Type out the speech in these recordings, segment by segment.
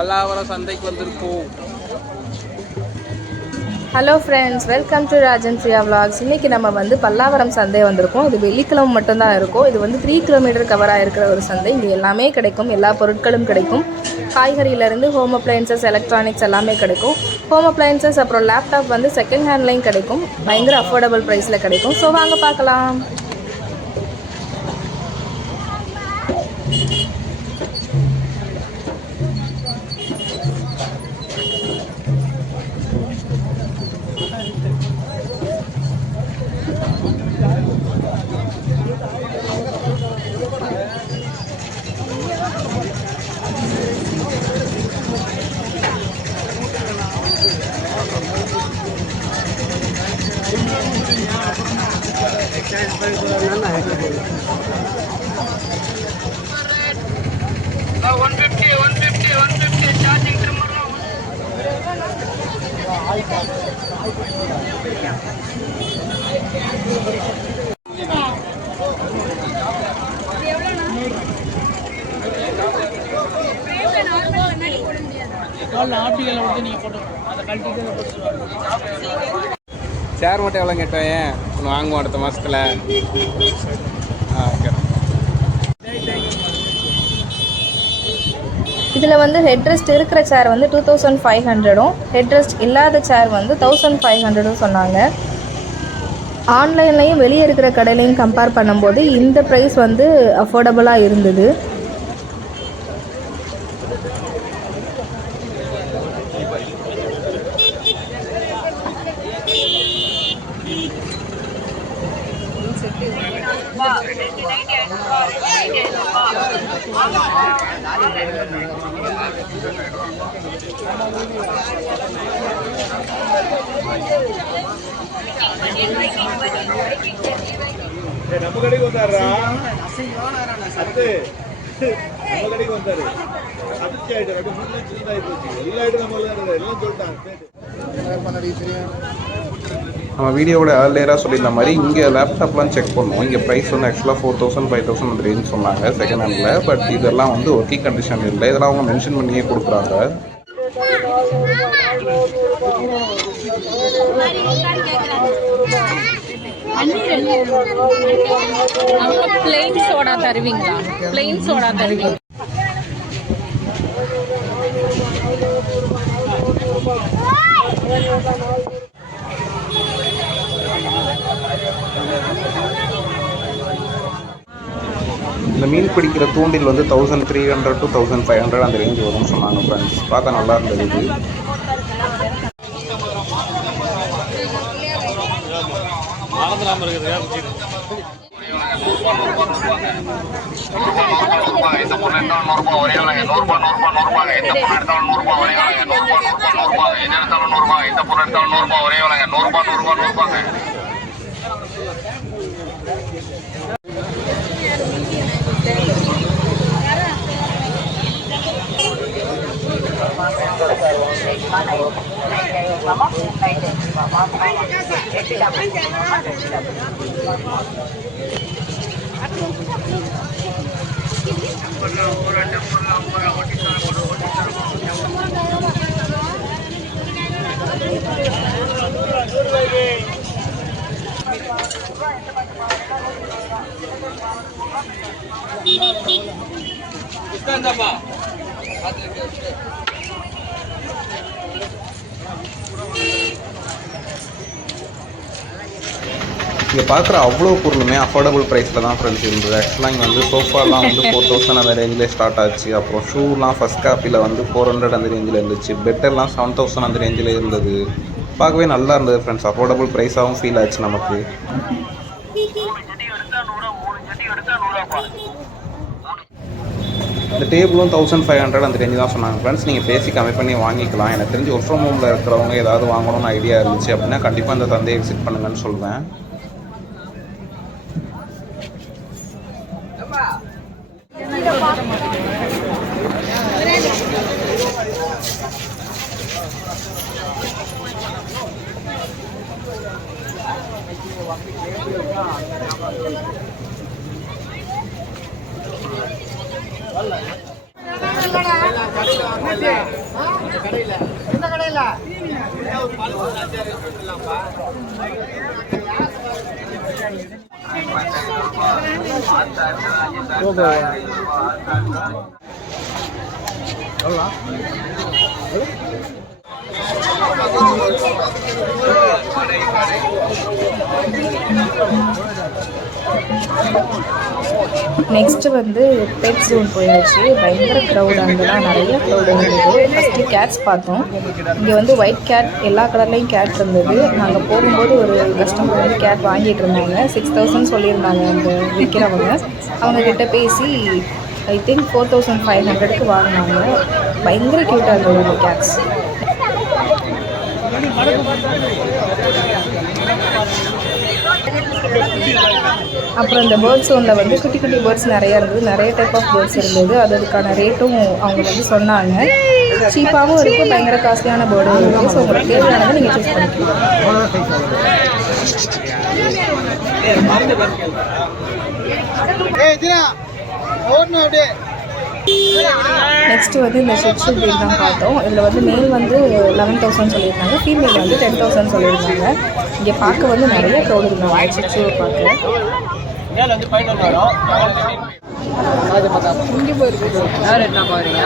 பல்லாவரம் சந்தைக்கு வந்திருக்கோம். Hello friends, welcome to Rajan Priya vlogs. இன்றைக்கி நம்ம வந்து பல்லாவரம் சந்தை வந்திருக்கோம். இது வெள்ளிக்கிழமை மட்டும்தான் இருக்கும். இது வந்து 3 கிலோமீட்டர் கவராக இருக்கிற ஒரு சந்தை. இங்கே எல்லாமே கிடைக்கும், எல்லா பொருட்களும் கிடைக்கும். காய்கறியிலேருந்து ஹோம் அப்ளையன்சஸ், எலக்ட்ரானிக்ஸ் எல்லாமே கிடைக்கும். ஹோம் அப்ளையன்சஸ் அப்புறம் லேப்டாப் வந்து செகண்ட் ஹேண்ட்லையும் கிடைக்கும். பயங்கர அஃபோர்டபுள் ப்ரைஸில் கிடைக்கும். ஸோ வாங்க பார்க்கலாம். சேர் மட்டும் எவ்வளோ கேட்டேன், ஒன்று வாங்குவோம் அடுத்த மாதத்தில். ஓகே. இதில் வந்து ஹெட்ரெஸ்ட் இருக்கிற சேர் வந்து 2500ம், ஹெட்ரெஸ்ட் இல்லாத சேர் வந்து 1500ம் சொன்னாங்க. ஆன்லைன்லையும் வெளியே இருக்கிற கடையிலையும் கம்பேர் பண்ணும்போது இந்த ப்ரைஸ் வந்து அஃபோர்டபுளாக இருந்தது. நம்ம கடைக்கு வந்தாரா? நம்ம கடைக்கு வந்தாரு. அதிர்ச்சி ஆயிட்டு சின்னதாகி போச்சு. எல்லா ஐட்டம் நம்ம எல்லாம் சொல்லிட்டாங்க. நம்ம வீடியோவோட ஏர்லியராக சொல்லியிருந்த மாதிரி இங்கே லேப்டாப்லாம் செக் பண்ணுவோம். இங்கே ப்ரைஸ் வந்து ஆக்சுவலாக 4000 5000 அந்த ரேஞ்ச் சொன்னாங்க செகண்ட் ஹேண்டில். பட் இதெல்லாம் வந்து ஒர்க்கிங் கண்டிஷன் இல்லை. இதெல்லாம் அவங்க மென்ஷன் பண்ணியே கொடுக்குறாங்க. பிளெயின் சோடா தருவீங்களா? பிளெயின் சோடா தருவீங்க. இந்த மீன் பிடிக்கிற தூண்டில் வந்து 1300 to 1500 அந்த ரேஞ்ச் வரும்னு சொன்னாங்க ஃப்ரெண்ட்ஸ். பார்க்க நல்லா இருந்தது இது. இங்கே பார்க்குற அவ்வளோ பொருளுமே அஃபோர்டபுள் ப்ரைஸில் தான் ஃப்ரெண்ட்ஸ் இருந்தது. ஆக்சுவலாக இங்கே வந்து சோஃபாலாம் வந்து 4000 அந்த ரேஞ்சில் ஸ்டார்ட் ஆச்சு. அப்புறம் ஷூலாம் ஃபஸ்ட் காப்பியில் வந்து 400 அந்த ரேஞ்சில் இருந்துச்சு. பெட்டெல்லாம் 7000 அந்த ரேஞ்சில் இருந்தது. பார்க்கவே நல்லா இருந்தது ஃப்ரெண்ட்ஸ். அஃபோர்டபுள் ப்ரைஸாகவும் ஃபீல் ஆச்சு நமக்கு. இந்த டேபிளும் 1500 அந்த ரேஞ்சு தான் சொன்னாங்க ஃப்ரெண்ட்ஸ். நீங்கள் பேசி கம்மி பண்ணி வாங்கிக்கலாம். எனக்கு தெரிஞ்சு ஒர்க் ஃப்ரம் ஹோமில் இருக்கிறவங்க ஏதாவது வாங்கணும்னு ஐடியா இருந்துச்சு அப்படின்னா கண்டிப்பாக இந்த சந்தையை விசிட் பண்ணுங்கன்னு சொல்வேன். நெக்ஸ்ட்டு வந்து பெட் ஜோன் போயாச்சு. பயங்கர க்ரௌட், அங்கெல்லாம் நிறைய க்ரௌட் இருந்தது. ஃபஸ்ட்டு கேட்ஸ் பார்த்தோம். இங்கே வந்து ஒயிட் கேட், எல்லா கலர்லேயும் கேட் இருந்தது. நாங்கள் போகும்போது ஒரு கஸ்டமர் வந்து கேட் வாங்கிட்டு இருந்தாங்க. 6000 சொல்லியிருந்தாங்க அந்த விற்கிறவங்க. அவங்கக்கிட்ட பேசி ஐ திங்க் 4500க்கு வாங்கினாங்க. பயங்கர க்யூட்டாக இருந்தது அந்த கேட்ஸ். அப்புறம் இந்த பேர்ட்ஸ் ஜோனில் வந்து குட்டி குட்டி பேர்ட்ஸ் நிறையா இருந்தது. நிறைய டைப் ஆஃப் பேர்ட்ஸ் இருந்தது. அதுக்கான ரேட்டும் அவங்க வந்து சொன்னாங்க. சீப்பாகவும் இருக்குது, பயங்கர காஸ்ட்லியான பேர்டும் இருக்குது. ஸோ உங்களுக்கு தேவையானதை நீங்கள் சூஸ் பண்ணிக்கலாம். நெக்ஸ்ட்டு வந்து இந்த ஷெட்ஷூ ப்ரீட் தான் பார்த்தோம். இதில் வந்து மேல் வந்து 11,000 சொல்லியிருந்தாங்க, ஃபீமேல் வந்து 10,000 சொல்லியிருந்தாங்க. இங்கே பார்க்க வந்து நிறைய க்ரௌட் இருந்தாங்க ஷெட்ஷூவை பார்க்க. இங்கே போயிருக்கு யார் என்ன பாருங்க.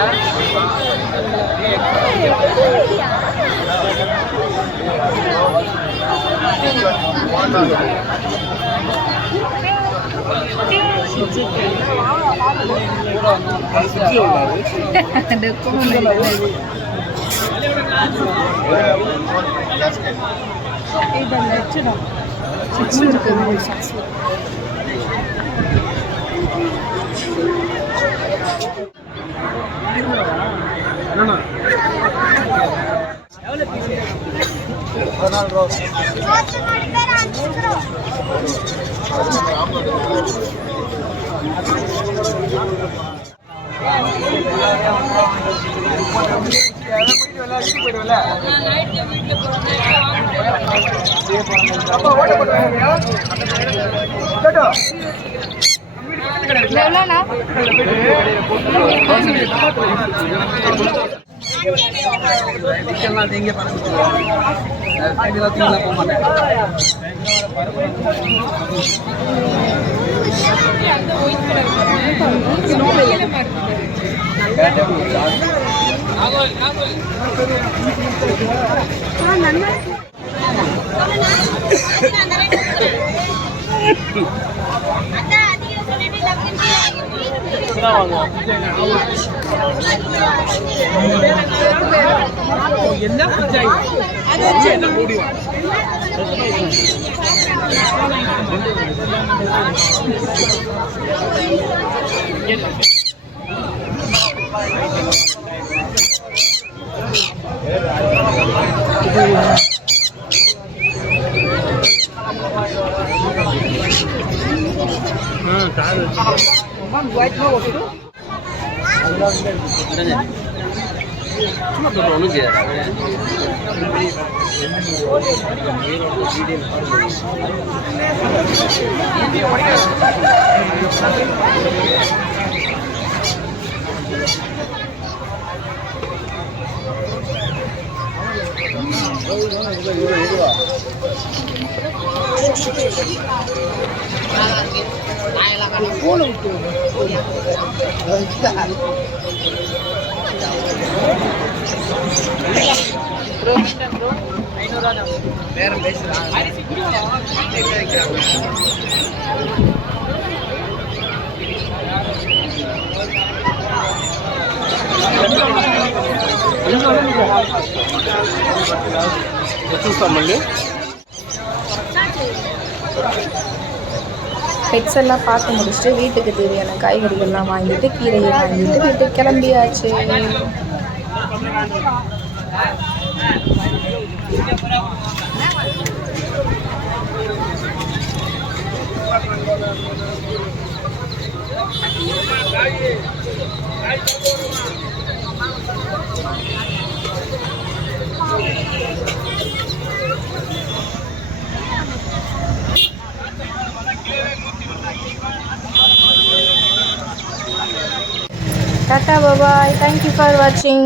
பெட்ஸ் எல்லாம் பார்த்து முடிச்சுட்டு வீட்டுக்கு தேவையான காய்கறிகள்லாம் வாங்கிட்டு கீரையை வாங்கிட்டு வீட்டுக்கு கிளம்பியாச்சு. டாட்டா பாய், தேங்க்யூ ஃபார் வாட்சிங்.